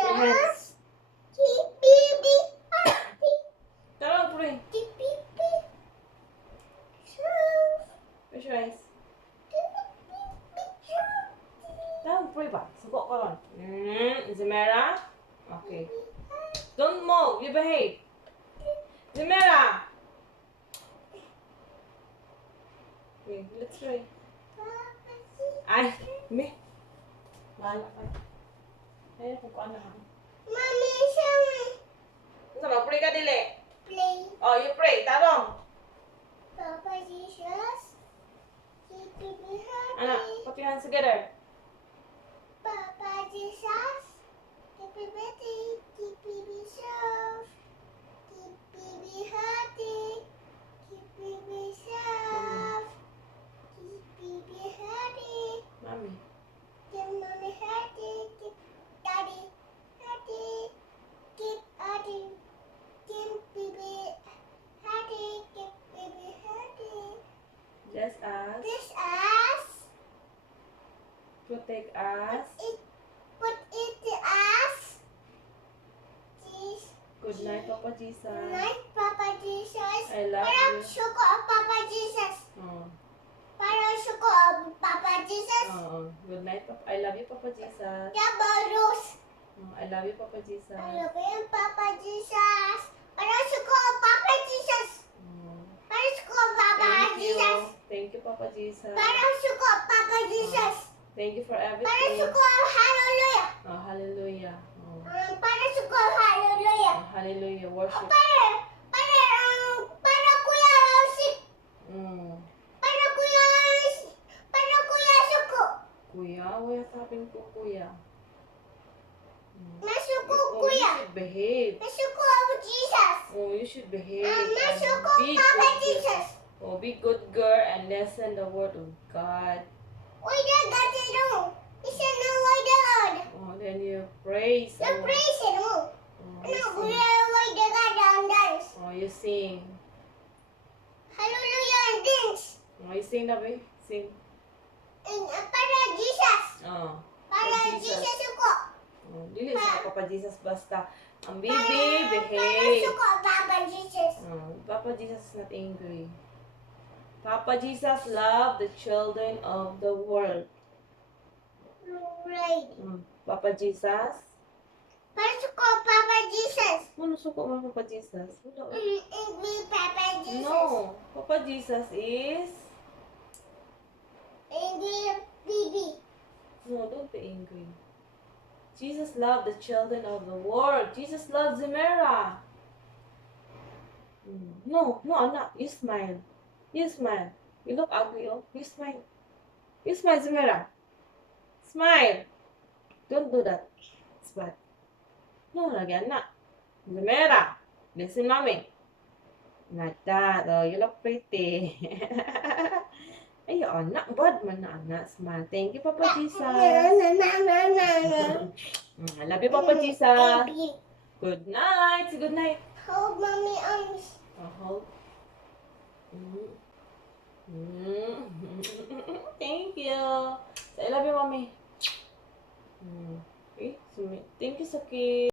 hands. Tara, pray. Where's your eyes? Tara, pray ba? Suko ka ron. Zemera? Okay. Don't move. You behave. Zemera! Okay, let's pray. Ay, me. Wala ka. Ay, kung ano ka. Ano, pray ka dili. Oh, you pray. Tarong. Ano, put your hands together. Papa Jesus, keep me ready, keep me safe, keep me healthy, keep me safe, keep me healthy, Mami. keep mommy healthy, keep daddy healthy, keep daddy, keep baby healthy, keep baby healthy. Bless us. Bless us, Protect us. put it to us. Jesus. Good night, Papa Jesus. Good night, Papa Jesus. I love Parang you. suko ang Papa Jesus. Oh. Parang suko ang Papa Jesus. Oh. Good night, Papa. I love you, Papa Jesus. Yabaros. Oh, I love you, Papa Jesus. Ano ba yung Papa Jesus? Parang suko ang Papa Jesus. Oh. Parang suko ang Papa Thank you. Jesus. Thank you, Papa Jesus. Parang suko ang Papa Jesus. Thank you for Parang everything. suko ang hallelujah. Oh, hallelujah. Oh. Parang suko ang hallelujah. Oh, hallelujah. Worship. Parang kuya Rosik. Mm. Parang kuya suko. Kuya, why are you tapping to Kuya? Masuko Oh, you kuya. should behave. Masuko ang Jesus. Oh, you should behave. Masuko and be Papa good girl. Jesus. Oh, be good girl and listen the word of God. Why the God is no? Isa na why the God. Oh, then you praise. The Oh, praise it mo. oh, Ano you kuya sing. why the God ang dance. Oh, you sing. Hallelujah and dance. Oh, you sing na ba? Sing. And para Jesus. Oh. Para Jesus. Jesus suko. Oh, dili sa Papa Jesus basta. Ang baby, Para behave. suko Papa Jesus. Oh, Papa Jesus is not angry. Papa Jesus loved the children of the world. Right. Papa Jesus. Para suko Papa Jesus. Ano suko mo Papa Jesus? Wala. Angry Papa Jesus. No. Papa Jesus is... Angry baby. No, don't be angry. Jesus loved the children of the world. Jesus loves Zemera. No, anak. You smile. You smile. You look ugly, oh. You smile. You smile, Zemera. Smile. Don't do that. It's bad. No, lagi anak. Zemera. Listen, mommy. Like that. Oh, you look pretty. Ay, anak. Bad man na anak. Smile. Thank you, Papa Jesus. I love you, Papa Jesus. Baby. Good night. Say good night. Hold mommy arms. Hold. Thank you. Say, I love you, mommy. Okay. Thank you, Saki.